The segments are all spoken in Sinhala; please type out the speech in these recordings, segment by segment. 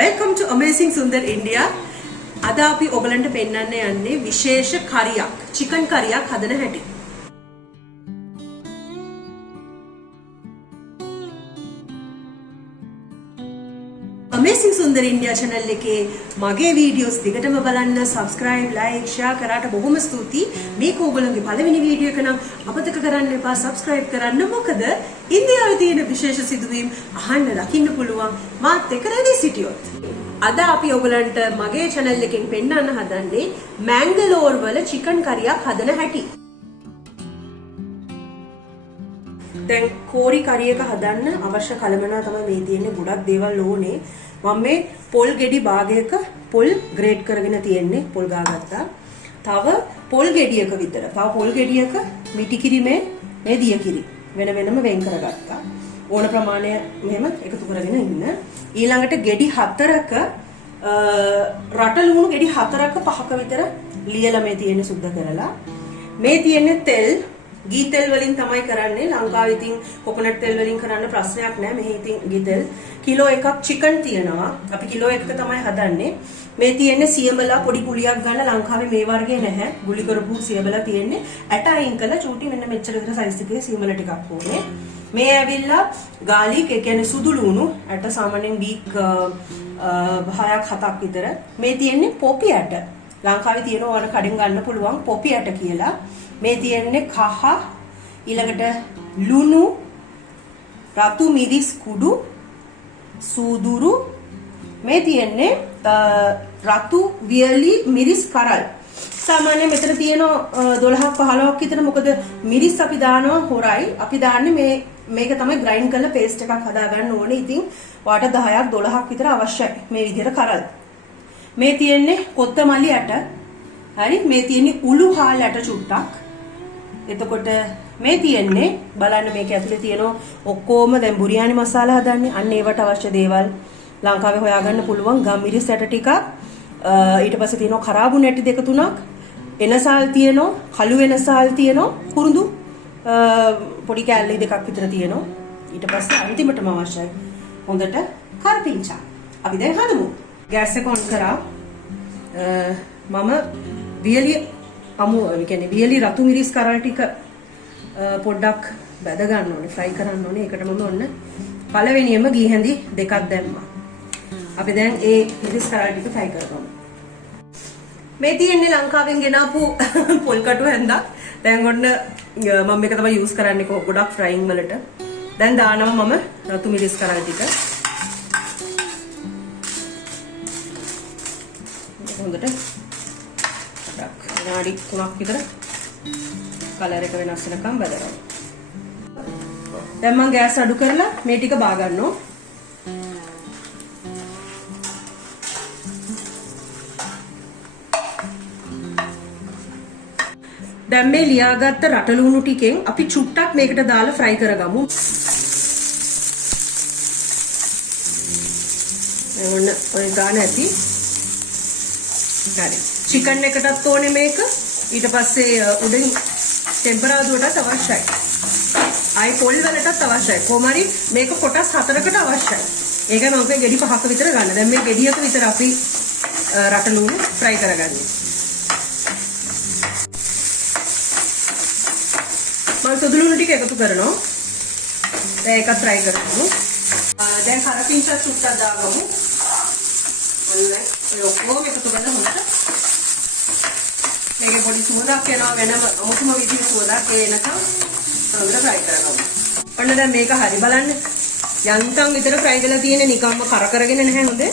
welcome to Amazing Sundar India. අද අපි ඔයගලන්ට පෙන්වන්න යන්නේ විශේෂ කරියක්, chicken කරියක් හදන හැටි. Amazing Sundar India channel එකේ මගේ වීඩියෝස් දිගටම බලන්න, subscribe, like, share කරාට බොහොම ස්තුතියි. මේක ඔයගලගේ පළවෙනි වීඩියෝ එක නම් අමතක කරන්න එපා subscribe කරන්න. මොකද ඉන්දියාවේ තියෙන විශේෂ සිදුවීම් අහන්න දකින්න පුළුවන්. මාත් එක්ක රැඳී සිටියොත්. අද අපි ඔයගලන්ට මගේ channel එකෙන් පෙන්වන්න හදන්නේ මැංගලෝර් වල chicken කරියක් හදන හැටි. දැන් කෝරි කරියක හදන්න අවශ්‍ය කලමනා තමයි මේ තියෙන්නේ. ගොඩක් දේවල් ඕනේ. මම මේ පොල් ගෙඩි භාගයක පොල් ග්‍රේට් කරගෙන තියෙන්නේ. පොල් ගාගත්තා. තව පොල් ගෙඩියක විතර. තව පොල් ගෙඩියක මිටි කිරි මේ දිය කිරි වෙන වෙනම වෙන් කරගත්තා. ඕන ප්‍රමාණය මෙහෙම එකතු කරගෙන ඉන්න. ඊළඟට ගෙඩි 4ක රට ලුණු ගෙඩි 4ක 5ක විතර ලියලා මේ තියෙන්නේ සුද්ධ කරලා. මේ තියෙන්නේ තෙල් ගී තෙල් වලින් තමයි කරන්නේ. ලංකාවේ ඉතින් කොකනට් තෙල් වලින් කරන්න ප්‍රශ්නයක් නැහැ. මෙහි ඉතින් ගී තෙල් කිලෝ එකක් චිකන් තියෙනවා. අපි කිලෝ එකක තමයි හදන්නේ. මේ තියෙන්නේ සියඹලා පොඩි කුලියක් ගන්න. ලංකාවේ මේ වර්ගේ නැහැ. ගුලි කරපු සියඹලා තියෙන්නේ. ඇට අයින් කළා චූටි මෙන්න මෙච්චර විතර සයිස් එකේ සියඹලා ටිකක් ඕනේ. මේ ඇවිල්ලා ගාලික් ඒ කියන්නේ සුදු ලුණු ඇට සාමාන්‍යයෙන් වීක් 6ක් 7ක් විතර. මේ තියෙන්නේ පොපි ඇට. ලංකාවේ තියෙන ඕන කඩෙන් ගන්න පුළුවන් පොපි ඇට කියලා. මේ තියෙන්නේ කහ ඊළඟට ලුණු රතු මිරිස් කුඩු සූදුරු මේ තියෙන්නේ රතු වියලි මිරිස් කරල්. සාමාන්‍යයෙන් මෙතන තියෙන 12ක් 15ක් විතර. මොකද මිරිස් අපි දානවා හොරයි. අපි දාන්නේ මේක තමයි ග්‍රයින්ඩ් කරලා පේස්ට් එකක් හදා ගන්න ඕනේ. ඉතින් ඔයාට 10ක් 12ක් විතර අවශ්‍යයි මේ විදිහට කරල්. මේ තියෙන්නේ කොත්තමල්ලි ඇට. හරි. මේ තියෙන්නේ උළු හාල් ඇට චුට්ටක්. එතකොට මේ තියෙන්නේ බලන්න මේක ඇතුලේ තියෙන ඔක්කොම දැන් බුරියානි මසාලා හදන්නේ. අන්න ඒවට අවශ්‍ය දේවල් ලංකාවේ හොයාගන්න පුළුවන්. ගම්මිරිස් ඇට ටිකක්. ඊට පස්සේ තියෙනවා කරාබු නැටි දෙක තුනක්. එනසාල් තියෙනවා, කළු එනසාල් තියෙනවා, කුරුඳු පොඩි කෑල්ලි දෙකක් විතර තියෙනවා. ඊට පස්සේ අන්තිමටම අවශ්‍යයි හොඳට කරපිංචා. අපි දැන් හදමු. ගෑස් එක ඔන් කරා. මම වියලි ඒ කියන්නේ වියලි රතු මිරිස් කරල් ටික පොඩ්ඩක් බැද ගන්න ඕනේ, ෆ්‍රයි කරන්න ඕනේ. ඒකට මම ඔන්න පළවෙනියෙම ගී හැඳි දෙකක් දැම්මා. අපි දැන් ඒ මිරිස් කරල් ටික ෆ්‍රයි කරගමු. මේ තියෙන්නේ ලංකාවෙන් ගෙනාපු පොල් කටු හැන්දක්. දැන් ඔන්න මම මේක තමයි යූස් කරන්නේ ගොඩක් ෆ්‍රයිින් වලට. දැන් දානවා මම රතු මිරිස් කරල් ටික. හොඳට විනාඩි 3ක් විතර කලර් එක වෙනස් වෙනකම් බදනවා. දැන් මම ගෑස් අඩු කරලා මේ ටික බා ගන්නවා. දැන් මේ ලියාගත්ත රට ලුණු ටිකෙන් අපි චුට්ටක් මේකට දාලා ෆ්‍රයි කරගමු. ඔන්න ඔය ගාන ඇති. හරි. චිකන් එකටත් ඕනේ මේක. ඊට පස්සේ උඩින් ටෙම්පරාදුවටත් අවශ්‍යයි. ආයි පොල් වලටත් අවශ්‍යයි. කොහොමරි මේක කොටස් 4කට අවශ්‍යයි. ඒකයි මම මේ ගෙඩි 5ක විතර ගන්න. දැන් මේ ගෙඩියක විතර අපි රට ලුණු ෆ්‍රයි කරගන්නේ. මම සුදු ලුණු ටික එකතු කරනවා. දැන් ඒකත් ෆ්‍රයි කරමු. දැන් කරපිංචා සුට්ටක් දාගමු. ඔන්න ඒ ඔක්කොම එකතු කරලා හොඳට මේකේ පොඩි සුවඳක් එනවා. වෙනම අමුතුම විදිහේ සුවඳක් එනකම් හොඳට ෆ්‍රයි කරගමු. ඔන්න දැන් මේක හරි බලන්න. යන්තම් විතර ෆ්‍රයි කරලා තියෙන්නේ, නිකම්ම කර කරගෙන නැහැ හොඳේ.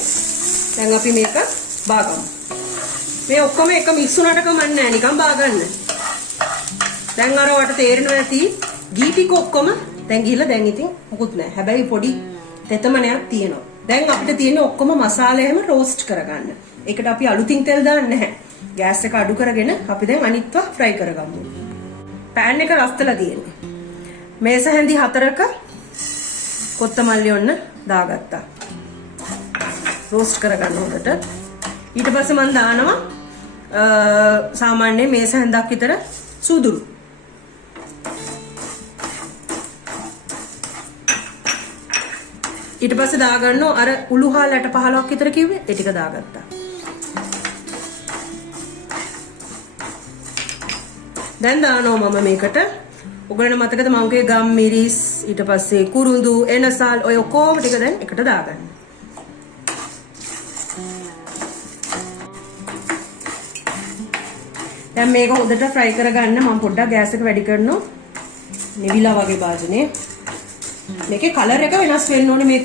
දැන් අපි මේක බාගමු. මේ ඔක්කොම එක මික්ස් වුණාට කමක් නැහැ. නිකම් බාගන්න. දැන් අර වට තේරෙනවා ඇති ගී ටික ඔක්කොම දැන් ගිහලා දැන් ඉතින් මොකුත් නැහැ. හැබැයි පොඩි තෙතමනයක් තියෙනවා. දැන් අපිට තියෙන්නේ ඔක්කොම මසාලා එහෙම රෝස්ට් කරගන්න. ඒකට අපි අලුතින් තෙල් දාන්නේ නැහැ. ගෑස් එක අඩු කරගෙන අපි දැන් අනිත්ව ෆ්‍රයි කරගමු. පෑන් එක රස්තලා තියෙන්නේ. මේස හැඳි 4ක කොත්තමල්ලි ඔන්න දාගත්තා. රෝස්ට් කරගන්න හොඳට. ඊට පස්සේ මම දානවා සාමාන්‍ය මේස හැන්දක් විතර සූදුරු. ඊට පස්සේ දාගන්නවා අර උළුහාලට 15ක් විතර කිව්වේ ඒ ටික දාගත්තා. දැන් දානවා මම මේකට. ඔයගොල්ලන්ට මතකද මම කිව්වේ ගම් මිරිස් ඊට පස්සේ කුරුඳු එනසල් ඔය ඔක්කොම ටික දැන් එකට දාගන්න. දැන් මේක හොඳට ෆ්‍රයි කරගන්න මම පොඩ්ඩක් ගෑස් එක වැඩි කරනවා. නිවිලා වගේ භාජනේ. මේකේ කලර් එක වෙනස් වෙන්න ඕනේ මේ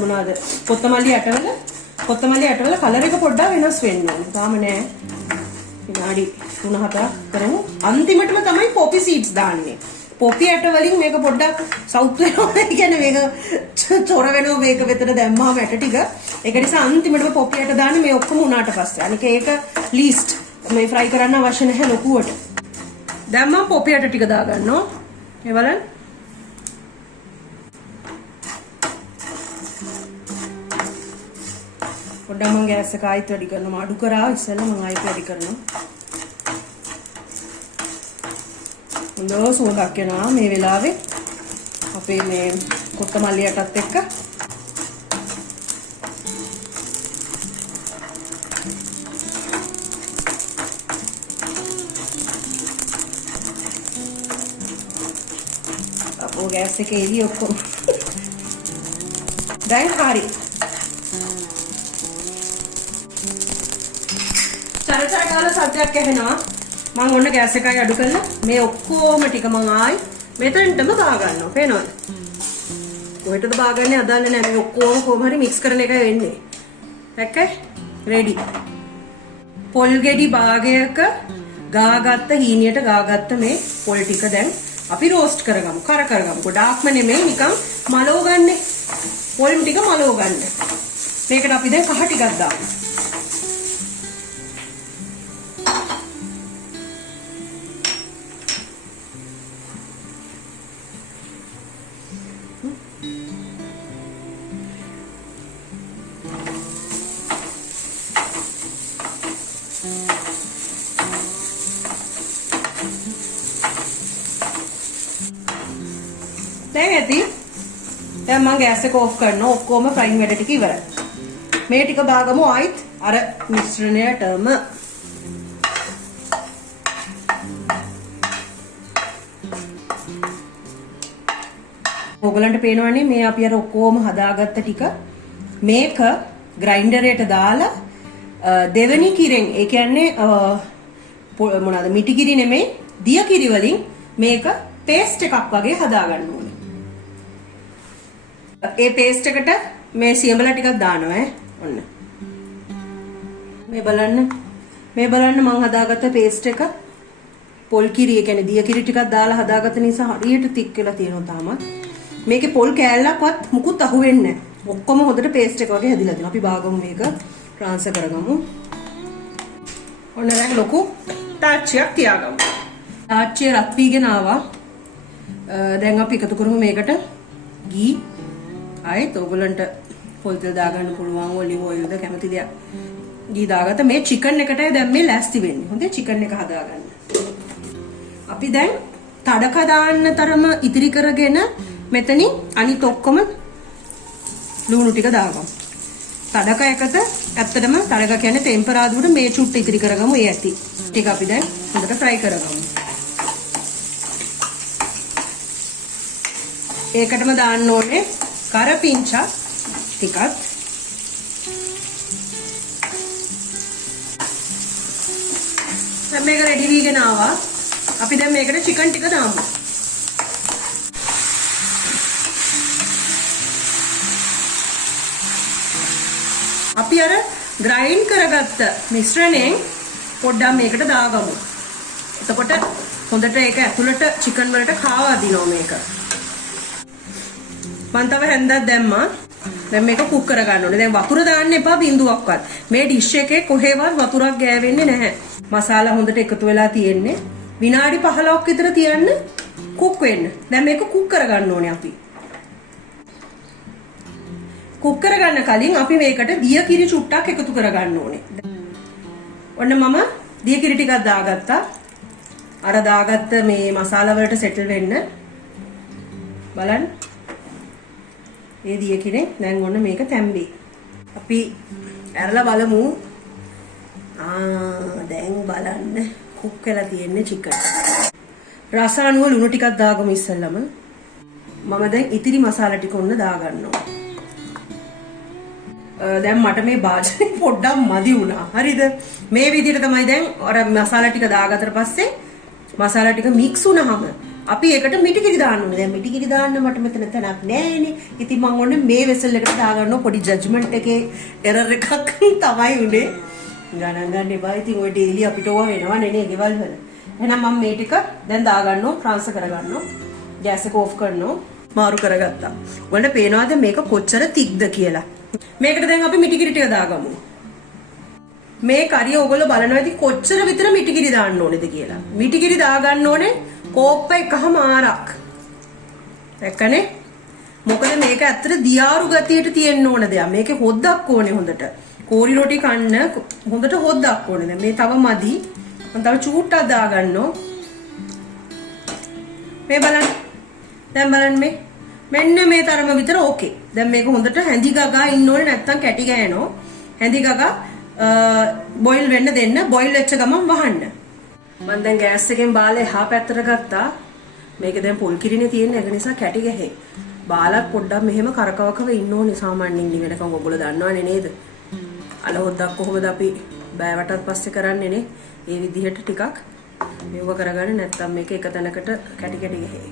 මොනවාද? කොත්තමල්ලි ඇටවල කලර් එක පොඩ්ඩක් වෙනස් වෙන්න ඕනේ. තාම නෑ. විනාඩි 3-4ක් කරමු. අන්තිමටම තමයි පොපි සීඩ්ස් දාන්නේ. පොපි ඇට වලින් මේක පොඩ්ඩක් සවුත් වෙනවා. ඒ කියන්නේ මේක චොර වෙනවා මේක වෙතට දැම්මාම ඇට ටික. ඒක නිසා අන්තිමටම පොපි ඇට දාන්නේ මේ ඔක්කොම උනාට පස්සේ. අනික ඒක ලීස්ට් මේ ෆ්‍රයි කරන්න අවශ්‍ය නැහැ ලොකුවට. දැන් මම පොපි ඇට ටික දාගන්නවා. ඒ බලන්න. පොඩ්ඩක් මම ගෑස් එක ආයෙත් වැඩි කරනවා. අඩු කරා ඉස්සෙල්ලා මම ආයෙත් වැඩි කරනවා. හොඳ සුවඳක් එනවා මේ වෙලාවේ. අපේ මේ කොත්තමල්ලි යටත් එක්ක. අපෝ ගෑස් එකේ එළිය ඔක්කොම. දැන් හරි. චරචර ගාලා සද්දයක් ඇහෙනවා. මම ඔන්න ගෑස් එකයි අඩු කරලා මේ ඔක්කොම ටික මම ආයි මෙතනටම බා ගන්නවා. පේනවද? කොහෙටද බාගන්නේ අදන්නේ නැහැ. මේ ඔක්කොම කොහොම හරි මික්ස් කරන එකයි වෙන්නේ. දැක්කේ? රෙඩි. පොල් ගෙඩි භාගයක ගාගත්ත හීනියට ගාගත්ත මේ පොල් ටික දැන් අපි රෝස්ට් කරගමු. කරගමු. ගොඩාක්ම නෙමෙයි නිකන් මලව ගන්න. පොල් ටික මලව ගන්න. මේකට අපි දැන් කහ ටිකක් දාමු. දැන් ඇති. දැන් මම ගෑස් එක ඕෆ් කරනවා. ඔක්කොම ෆ්‍රයිින් වැඩ ටික ඉවරයි. මේ ටික බාගමු ආයිත් අර මිශ්‍රණයටම. ඔයගලන්ට පේනවනේ මේ අපි අර ඔක්කොම හදාගත්ත ටික මේක ග්‍රයින්ඩරයට දාලා දෙවෙනි කිරෙන් ඒ කියන්නේ මොනවාද මිටි කිරි නෙමෙයි දිය කිරි වලින් මේක පේස්ට් එකක් වගේ හදාගන්න ඕනේ. ඒ පේස්ට් එකට මේ සියඹලා ටිකක් දානවා ඔන්න. මේ බලන්න මම හදාගත්ත පේස්ට් එක පොල් කිරි ඒ කියන්නේ දිය කිරි ටිකක් දාලා හදාගත්ත නිසා හරියට තික් වෙලා තියෙනවා තාමත්. මේකේ පොල් කෑල්ලක්වත් මුකුත් අහුවෙන්නේ නැහැ. ඔක්කොම හොඳට පේස්ට් එක වගේ හැදිලා තියෙනවා. අපි බාගමු මේක ට්‍රාන්ස්ෆර් කරගමු. ඔන්න දැන් ලොකු තාච්චියක් තියාගමු. තාච්චිය රත් වීගෙන ආවා. දැන් අපි එකතු කරමු මේකට ගී. ආයෙත් ඕගලන්ට පොල් තෙල් දාගන්න පුළුවන් ඔලිව් ඔයිල්ද කැමති දෙයක්. ගී දාගත්ත මේ චිකන් එකටයි දැන් මේ ලෑස්ති වෙන්නේ. හොඳේ චිකන් එක හදාගන්න. අපි දැන් තඩක දාන්න තරම ඉතිරි කරගෙන මෙතනින් අනිත් ඔක්කොම ලුණු ටික දාගමු. තඩක එකට ඇත්තටම තඩක කියන්නේ ටෙම්පරාදුවට මේ චුට්ට ඉතිරි කරගමු. ඒ ඇති. ටික අපි දැන් හොඳට ෆ්‍රයි කරගමු. ඒකටම දාන්න ඕනේ කරපිංචා ටිකක්. දැන් මේක රෙඩි වීගෙන ආවා. අපි දැන් මේකට චිකන් ටික දාමු. අපි අර ග්‍රයින්ඩ් කරගත්ත මිශ්‍රණයෙන් පොඩ්ඩක් මේකට දාගමු. එතකොට හොඳට ඒක ඇතුළට චිකන් වලට කාවා දිනවා මේක. මම තව හැන්දක් දැම්මා. දැන් මේක කුක් කරගන්න ඕනේ. දැන් වතුර දාන්න එපා බින්දුවක්වත්. මේ ඩිෂ් එකේ කොහෙවත් වතුරක් ගෑවෙන්නේ නැහැ. මසාලා හොඳට එකතු වෙලා තියෙන්නේ. විනාඩි 15ක් විතර තියන්න කුක් වෙන්න. දැන් මේක කුක් කරගන්න ඕනේ අපි. කුක් කරගන්න කලින් අපි මේකට දිය කිරි චුට්ටක් එකතු කරගන්න ඕනේ. ඔන්න මම දිය කිරි ටිකක් දාගත්තා. අර දාගත්ත මේ මසාලා වලට සෙටල් වෙන්න. බලන්න. මේ දිය කිරේ දැන් ඔන්න මේක තැම්බි. අපි ඇරලා බලමු. දැන් බලන්න කුක් වෙලා තියෙන්නේ චිකන්. රස අනුව ලුණු ටිකක් දාගමු ඉස්සෙල්ලම. මම දැන් ඉතිරි මසාලා ටික ඔන්න දාගන්නවා. දැන් මට මේ භාජනේ පොඩ්ඩක් මදි වුණා. හරිද? මේ විදිහට තමයි දැන් අර මසාලා ටික දාගත්තට පස්සේ මසාලා ටික මික්ස් වුණාම අපි ඒකට මිටිකිරි දාන්න ඕනේ. දැන් මිටිකිරි දාන්න මට මෙතන තැනක් නෑනේ. ඉතින් මම ඕනේ මේ වෙසල් එකට දාගන්නවා. පොඩි ජජ්මන්ට් එකේ එරර් එකක් තමයි උනේ. ගණන් ගන්න එපා. ඉතින් ඔය ඩේලි අපිට ඕවා වෙනවා නේ ගෙවල් වල. එහෙනම් මම මේ ටික දැන් දාගන්නවා. ට්‍රාන්ස්ෆර් කරගන්නවා. ගෑස් එක ඕෆ් කරනවා. මාරු කරගත්තා. ඔයාලට පේනවාද මේක කොච්චර තික්ද කියලා? මේකට දැන් අපි මිටිකිරි ටික දාගමු. මේ කරිය ඔයගොල්ලෝ බලනවා ඉතින් කොච්චර විතර මිටිකිරි දාන්න ඕනේද කියලා. මිටිකිරි දාගන්න ඕනේ කෝප්ප එකමාරක්. දැක්කනේ? මොකද මේක ඇත්තට දියාරු ගතියට තියෙන්න ඕන දෙයක්. මේකේ හොද්දක් ඕනේ හොඳට. කෝරි රොටි කන්න හොඳට හොද්දක් ඕනේ. දැන් මේ තව මදි. මම තව චූට්ටක් දාගන්නවා. මේ බලන්න. දැන් බලන්න මේ. මෙන්න මේ තරම විතර ඕකේ. දැන් මේක හොඳට හැඳි ගගා ඉන්න ඕනේ නැත්තම් කැටි ගෑනවා. හැඳි ගගා බොයිල් වෙන්න දෙන්න. බොයිල් වෙච්ච ගමන් වහන්න. මම දැන් ගෑස් එකෙන් බාලේ එහා පැත්තට ගත්තා. මේක දැන් පොල් කිරිනේ තියෙන එක නිසා කැටි ගහේ. බාලක් පොඩ්ඩක් මෙහෙම කරකවකව ඉන්න ඕනේ සාමාන්‍යයෙන් නිවෙනකම් ඔයගොල්ලෝ දන්නවනේ නේද? අල හොද්දක් කොහොමද අපි බෑවටත් පස්සේ කරන්නේ නේ? ඒ විදිහට ටිකක් මෙව කරගන්න නැත්තම් මේක එක තැනකට කැටි කැටි ගහේ.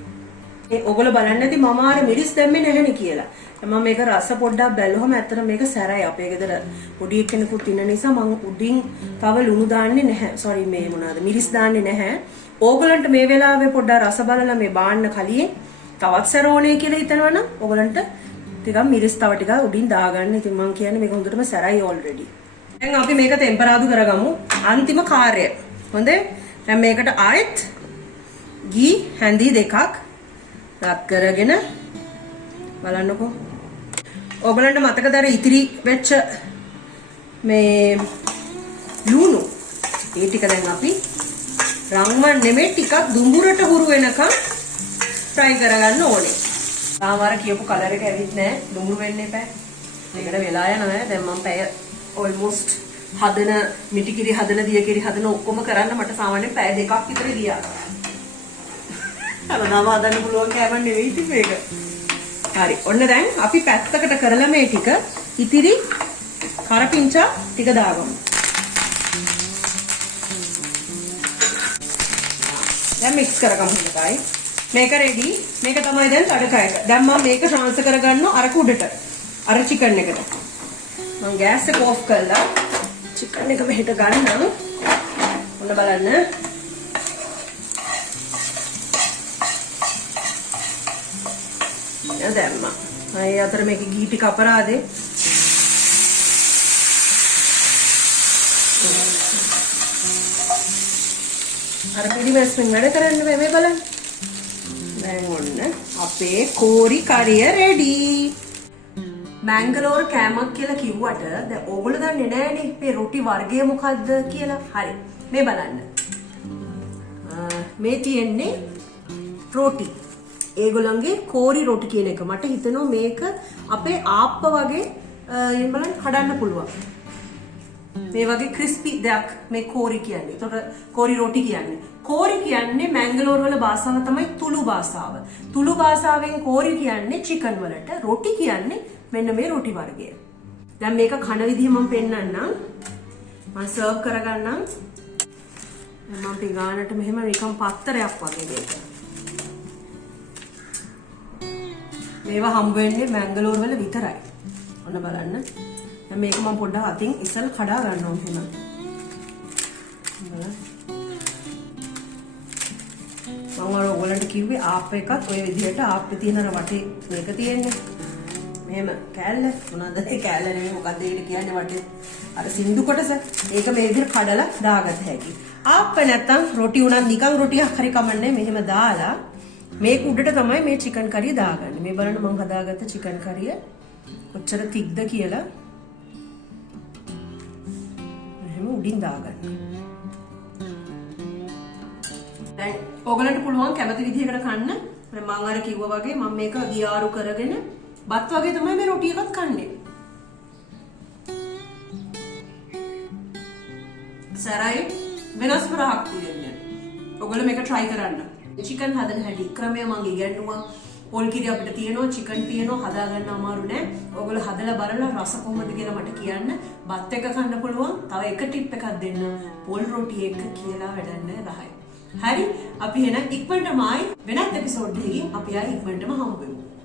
ඒ ඔයගොල්ලෝ බලන්න ඇති මම ආර මිරිස් දැම්මේ නැහැනේ කියලා. මම මේක රස පොඩ්ඩක් බැලුවම ඇත්තට මේක සැරයි. අපේ ගෙදර පොඩි කෙනෙකුත් ඉන්න නිසා මම උඩින් තව ලුණු දාන්නේ නැහැ. සෝරි මේ මොනවාද මිරිස් දාන්නේ නැහැ. ඕගලන්ට මේ වෙලාවේ පොඩ්ඩක් රස බලලා මේ බාන්න කලින් තවත් සැරෝනේ කියලා හිතනවනම් ඕගලන්ට ටිකක් මිරිස් තව ටිකක් උඩින් දාගන්න. ඉතින් මම කියන්නේ මේක හොඳටම සැරයි ඔල්රෙඩි. දැන් අපි මේක ටෙම්පරාදු කරගමු. අන්තිම කාර්යය. හොඳේ? දැන් මේකට ආයෙත් ගී හැඳි දෙකක් රත් කරගෙන බලන්නකෝ. ඔයගලන්ට මතකද අර ඉතිරි වෙච්ච මේ ලුණු ඒ ටික දැන් අපි රන්වන් නෙමෙයි ටිකක් දුඹුරට හුරු වෙනකම් ෆ්‍රයි කරගන්න ඕනේ. තාම අර කියපු කලර් එක ඇවිත් නැහැ. දුඹුරු වෙන්න එපා. මේකට වෙලා යනවා. දැන් මම පැය ඔල්මෝස්ට් හදන මිටිකිරි හදන දියකිරි හදන ඔක්කොම කරන්න මට සාමාන්‍යයෙන් පැය දෙකක් විතර ගියා. අරනම හදන්න පුළුවන් කෑමක් නෙවෙයි ඉතින් මේක. හරි. ඔන්න දැන් අපි පැත්තකට කරලා මේ ටික ඉතිරි කරපිංචා ටික දාගමු. දැන් මික්ස් කරගමු හොඳටයි. මේක රෙඩි. මේක තමයි දැන් තඩකා එක. දැන් මම මේක ට්‍රාන්ස්ෆර් කරගන්නවා අර කුඩට. අර චිකන් එකට. මම ගෑස් එක ඕෆ් කළා. චිකන් එක මෙහෙට ගන්නම්. ඔන්න බලන්න. දැම්මා. අය අතර මේක ගී ටික අපරාදේ. අර පිළිවෙස්මින් වැඩ කරන්න මේ බලන්න. දැන් ඔන්න අපේ කෝරි කරිය රෙඩි. මැංගලෝර කෑමක් කියලා කිව්වට දැන් ඕගොල්ලෝ දන්නේ නැහනේ මේ රොටි වර්ගය මොකද්ද කියලා. හරි. මේ බලන්න. මේ තියෙන්නේ රොටි. ඒගොල්ලන්ගේ කෝරි රොටි කියන එක. මට හිතෙනවා මේක අපේ ආප්ප වගේ බලන්න කඩන්න පුළුවන්. මේ වගේ ක්‍රිස්පි දෙයක් මේ කෝරි කියන්නේ. ඒතකොට කෝරි රොටි කියන්නේ. කෝරි කියන්නේ මැංගලෝර වල භාෂාව තමයි තුලු භාෂාව. තුලු භාෂාවෙන් කෝරි කියන්නේ චිකන් වලට. රොටි කියන්නේ මෙන්න මේ රොටි වර්ගය. දැන් මේක කන විදිහ මම පෙන්නන්නම්. මම සර්ව් කරගන්නම්. මම පිඟානට මෙහෙම නිකන් පත්තරයක් වගේ දෙයක්. මේවා හම්බ වෙන්නේ මැංගලෝර වල විතරයි. ඔන්න බලන්න. දැන් මේක මම පොඩ්ඩක් අතින් ඉස්සල් කඩා ගන්නවා එහෙනම්. බලන්න. මම ඔයගොල්ලන්ට කිව්වේ ආප් එකත් ඔය විදිහට ආප්පේ තියෙන අර වටේ මේක තියෙන්නේ. මෙහෙම කෑල්ල මොනවද ඒ කෑල්ල නෙමෙයි මොකක්ද ඒකට කියන්නේ වටේ අර සින්දු කොටස. ඒක මේ විදිහට කඩලා දාගත්ත හැකි. ආප්ප නැත්තම් රොටි උනත් නිකන් රොටියක් හරි කමන්නේ මෙහෙම දාලා මේක උඩට තමයි මේ චිකන් කරිය දාගන්නේ. මේ බලන්න මම හදාගත්ත චිකන් කරිය කොච්චර තික්ද කියලා. මෙහෙම උඩින් දාගන්න. දැන් ඕගලන්ට පුළුවන් කැමති විදිහකට කන්න. මම අර කිව්වා වගේ මම මේක ගියාරු කරගෙන බත් වගේ තමයි මේ රොටි එකත් කන්නේ. සරයි වෙනස්ම රහක් තියෙන්නේ. ඔයගොල්ලෝ මේක try කරන්න. චිකන් හදන හැටි ක්‍රමය මම ඉගෙනුවා. පොල් කිරි අපිට තියෙනවා, චිකන් තියෙනවා, හදා ගන්න අමාරු නෑ. ඔයගොල්ලෝ හදලා බලලා රස කොහොමද කියලා මට කියන්න. බත් එක කන්න පුළුවන්. තව එක ටිප් එකක් දෙන්න. පොල් රොටි එක කියලා වැඩක් නෑ රහයි. හරි අපි එහෙනම් ඉක්මනටම ආයි වෙනත් එපිසෝඩ් එකකින් අපි ආයි ඉක්මනටම හමු වෙමු.